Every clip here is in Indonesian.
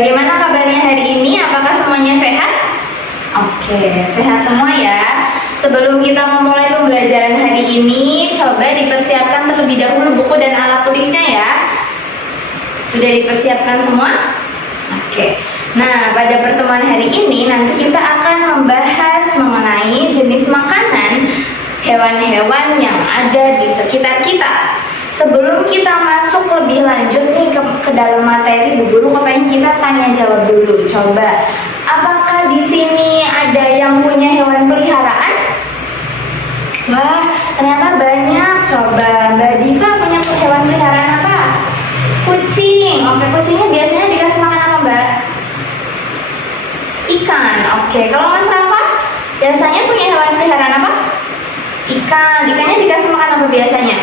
Bagaimana kabarnya hari ini? Apakah semuanya sehat? Oke, sehat semua ya. Sebelum kita memulai pembelajaran hari ini, coba dipersiapkan terlebih dahulu buku dan alat tulisnya ya. Sudah dipersiapkan semua? Oke. Nah, pada pertemuan hari ini nanti kita akan membahas mengenai jenis makanan hewan-hewan yang ada di sekitar kita. Sebelum kita masuk lebih lanjut nih ke dalam materi, Bu Guru kepengen kita tanya jawab dulu. Coba, apakah di sini ada yang punya hewan peliharaan? Wah, ternyata banyak. Coba, Mbak Diva punya hewan peliharaan apa? Kucing. Oke, kucingnya biasanya dikasih makan apa, Mbak? Ikan. Oke, kalau Mas Rafa biasanya punya hewan peliharaan apa? Ikan. Ikannya dikasih makan apa biasanya?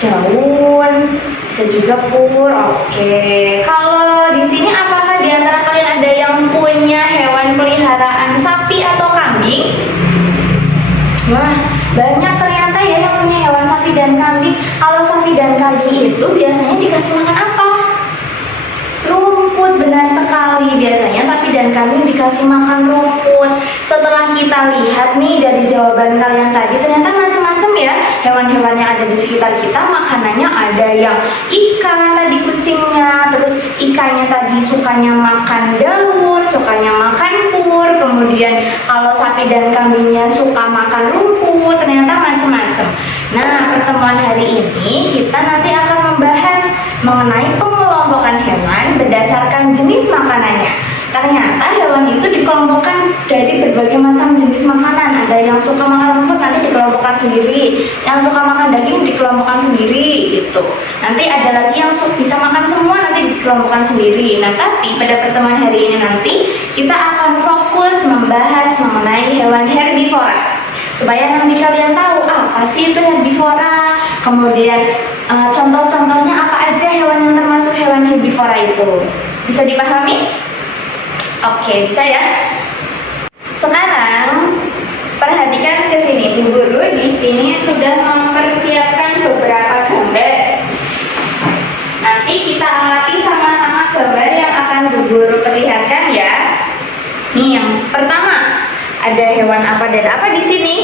Daun, bisa juga pur. Oke. Kalau di sini apakah di antara kalian ada yang punya hewan peliharaan sapi atau kambing? Wah, banyak ternyata ya yang punya hewan sapi dan kambing. Kalau sapi dan kambing itu biasanya dikasih makan apa? Rumput, benar sekali. Biasanya sapi dan kambing dikasih makan rumput. Setelah kita lihat nih dari jawaban kalian tadi, ternyata macam-macam ya hewan-hewan yang ada di sekitar kita. Makanannya ada yang ikan tadi, kucingnya, terus ikannya tadi sukanya makan daun, sukanya makan pur. Kemudian kalau sapi dan kambingnya suka makan rumput. Ternyata macam-macam. Nah, pertemuan hari ini kita nanti akan membahas mengenai pengelompokan hewan berdasarkan jenis makanannya. Ternyata hewan itu dikelompokkan dari berbagai macam jenis makanan. Ada yang suka makan rumput, nanti dikelompokkan sendiri. Yang suka makan daging dikelompokkan sendiri gitu. Nanti ada lagi yang bisa makan semua, nanti dikelompokkan sendiri. Nah, tapi pada pertemuan hari ini nanti kita akan fokus membahas mengenai hewan herbivora. Supaya nanti kalian tahu apa sih itu herbivora, kemudian contoh-contohnya apa aja hewan yang termasuk hewan herbivora itu. Bisa dipahami? Oke, bisa ya. Sekarang perhatikan ke sini, Bu Guru di sini sudah mempersiapkan beberapa gambar. Nanti kita amati sama-sama gambar yang akan Bu Guru perlihatkan ya. Nih yang pertama, ada hewan apa dan apa di sini?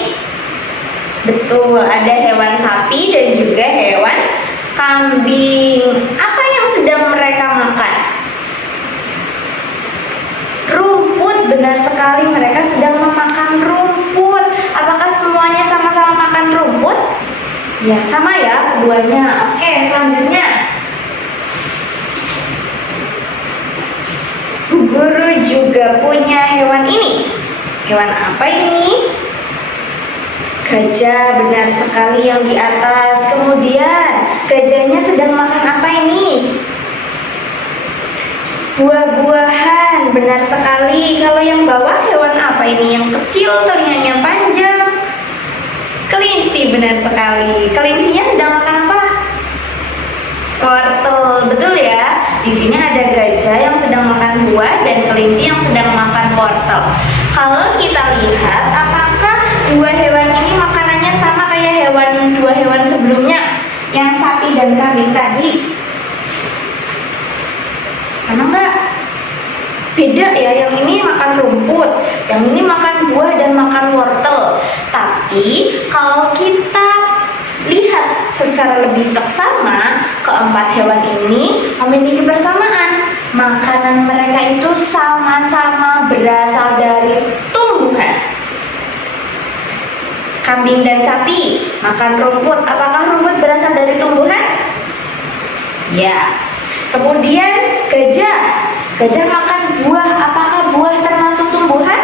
Betul, ada hewan sapi dan juga hewan kambing. Apa yang sedang mereka makan? Rumput, benar sekali, mereka sedang memakan rumput. Apakah semuanya sama-sama makan rumput? Ya, sama ya keduanya. Oke, selanjutnya Bu Guru juga punya hewan ini. Hewan apa ini? Gajah, benar sekali yang di atas. Kemudian gajahnya sedang makan apa ini? Buah-buahan, benar sekali. Kalau yang bawah hewan apa ini? Yang kecil, telinganya panjang. Kelinci, benar sekali. Kelincinya sedang makan apa? Wortel, betul ya. Di sini ada gajah yang sedang makan buah dan kelinci yang sedang makan wortel. Kalau kita lihat, apakah dua hewan ini makanannya sama kayak dua hewan sebelumnya, yang sapi dan kambing tadi? Sama nggak? Beda ya, yang ini makan rumput, yang ini makan buah dan makan wortel. Tapi kalau kita lihat secara lebih seksama, keempat hewan ini memiliki persamaan. Makanan mereka itu sama-sama berasal dari tumbuhan. Kambing dan sapi makan rumput. Apakah rumput berasal dari tumbuhan? Ya. Kemudian gajah makan buah. Apakah buah termasuk tumbuhan?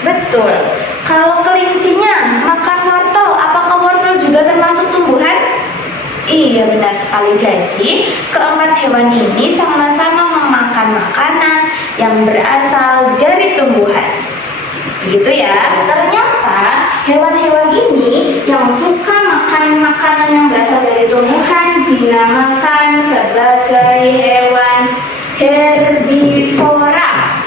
Betul. Kalau kelincinya makan wortel, apakah wortel juga termasuk tumbuhan? Iya, benar sekali. Jadi keempat hewan ini sama-sama memakan makanan yang berasal dari tumbuhan. Begitu ya. Ternyata hewan-hewan ini yang suka makan makanan yang berasal dari tumbuhan dinamakan sebagai hewan herbivora.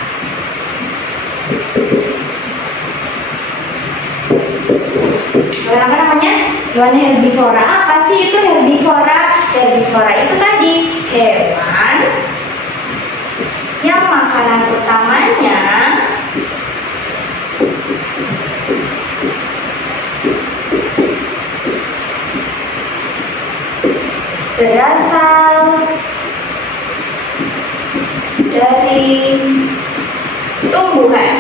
Apa namanya? Hewan herbivora. Apa sih itu herbivora? Herbivora itu tadi hewan berasal dari tumbuhan.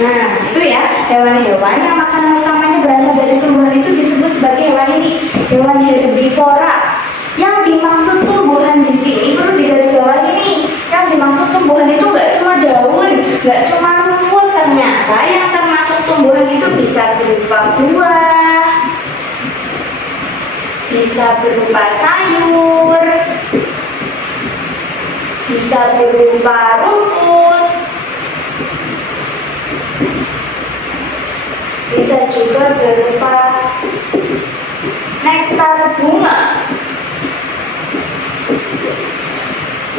Nah, itu ya, hewan-hewan yang makanan utamanya berasal dari tumbuhan itu disebut sebagai hewan ini, hewan herbivora. Yang dimaksud tumbuhan di sini perlu digarisbawahi nih. Yang dimaksud tumbuhan itu nggak cuma daun, nggak cuma rumput. Ternyata yang termasuk tumbuhan itu bisa berupa buah, bisa berupa sayur, bisa berupa rumput, bisa juga berupa nektar bunga.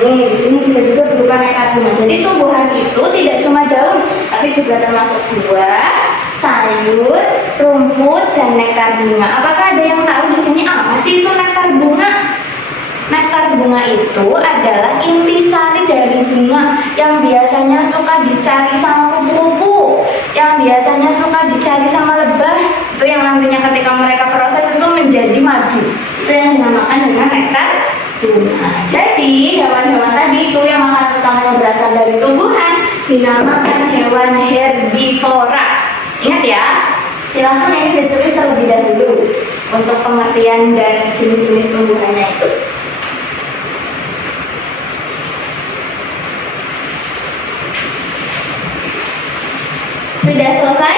Di sini bisa juga berupa nektar bunga. Jadi tumbuhan itu tidak cuma daun, tapi juga termasuk buah, sayur, rumput, dan nektar bunga. Apakah ada yang tahu di sini apa sih itu nektar bunga? Nektar bunga itu adalah intisari dari bunga yang biasanya suka dicari sama kupu-kupu, yang biasanya suka dicari sama lebah. Itu yang nantinya ketika mereka proses itu menjadi madu. Itu yang dinamakan dengan nektar bunga. Jadi hewan-hewan tadi itu yang makanan utamanya berasal dari tumbuhan dinamakan hewan herbivora. Ingat ya, silahkan ini ditulis terlebih dahulu untuk pengertian dan jenis-jenis tumbuhannya itu. Sudah selesai?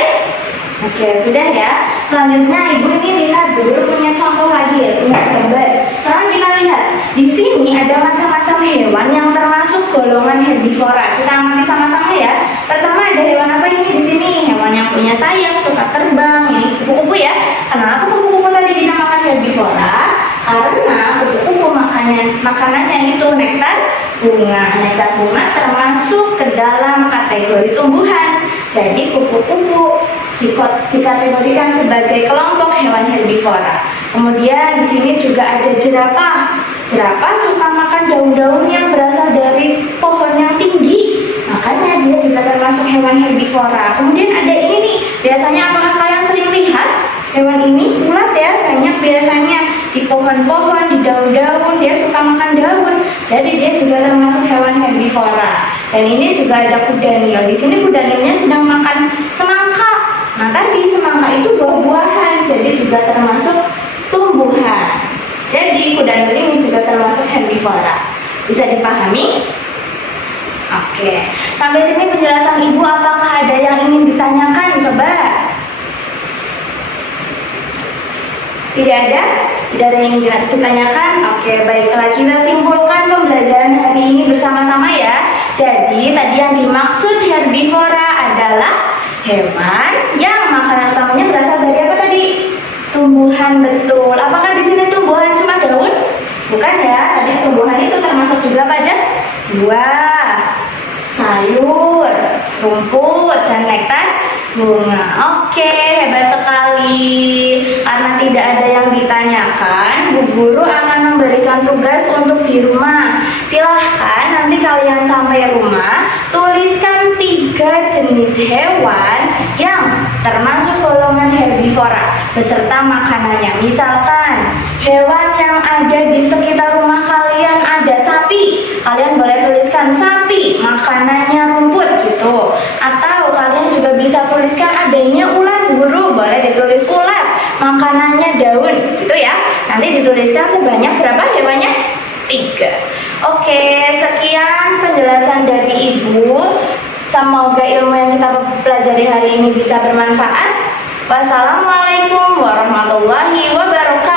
Oke, sudah ya. Selanjutnya Ibu ini lihat dulu punya contoh lagi ya, punya gambar. Sekarang kita lihat, di sini ada macam-macam hewan yang termasuk golongan herbivora. Kita amati sama-sama ya. Pertama ada hewan apa ini di sini? Hewan yang punya sayap, suka terbang. Ini kupu-kupu ya. Kenapa kupu-kupu tadi dinamakan herbivora? Karena kupu-kupu makanannya itu nektar bunga. Nektar bunga termasuk ke dalam kategori tumbuhan. Jadi kupu-kupu dikategorikan sebagai kelompok hewan herbivora. Kemudian di sini juga ada jerapah. Jerapah suka makan daun-daun yang berasal dari pohon yang tinggi. Makanya dia juga termasuk hewan herbivora. Kemudian ada ini nih. Biasanya apakah kalian sering lihat hewan ini? Ulat ya, banyak biasanya di pohon-pohon, di daun-daun, dia suka makan daun. Jadi dia juga termasuk hewan herbivora. Dan ini juga ada kudanil. Di sini kudanilnya sedang makan semangka. Nah tadi semangka itu buah-buahan, jadi juga termasuk tumbuhan. Jadi kudanil ini juga termasuk herbivora. Bisa dipahami? Oke. Sampai sini penjelasan Ibu, apakah ada yang ingin ditanyakan? Coba. Tidak ada? Tidak ada yang ingin ditanyakan? Oke, baiklah, kita simpulkan pembelajaran hari ini bersama-sama ya. Jadi tadi yang dimaksud herbivora adalah hewan yang makanan utamanya berasal dari apa tadi? Tumbuhan, betul. Apakah di sini tumbuhan cuma daun? Bukan ya. Tadi tumbuhan itu termasuk juga apa aja? Buah, sayur, rumput, dan nektar bunga. Oke, hebat sekali. Karena tidak ada yang ditanyakan, Bu Guru akan memberikan tugas untuk di rumah. Silahkan nanti kalian sampai rumah tuliskan 3 jenis hewan yang termasuk golongan herbivora beserta makanannya. Misalkan hewan yang ada di sekitar rumah kalian ada sapi, kalian boleh tuliskan sapi, makanannya rumput gitu. Atau kalian juga bisa tuliskan adanya ulat, Guru boleh ditulis ulat, makanannya daun gitu ya. Nanti dituliskan sebanyak berapa hewannya? 3. Oke, sekian penjelasan dari Ibu. Semoga ilmu yang kita pelajari hari ini bisa bermanfaat. Wassalamualaikum warahmatullahi wabarakatuh.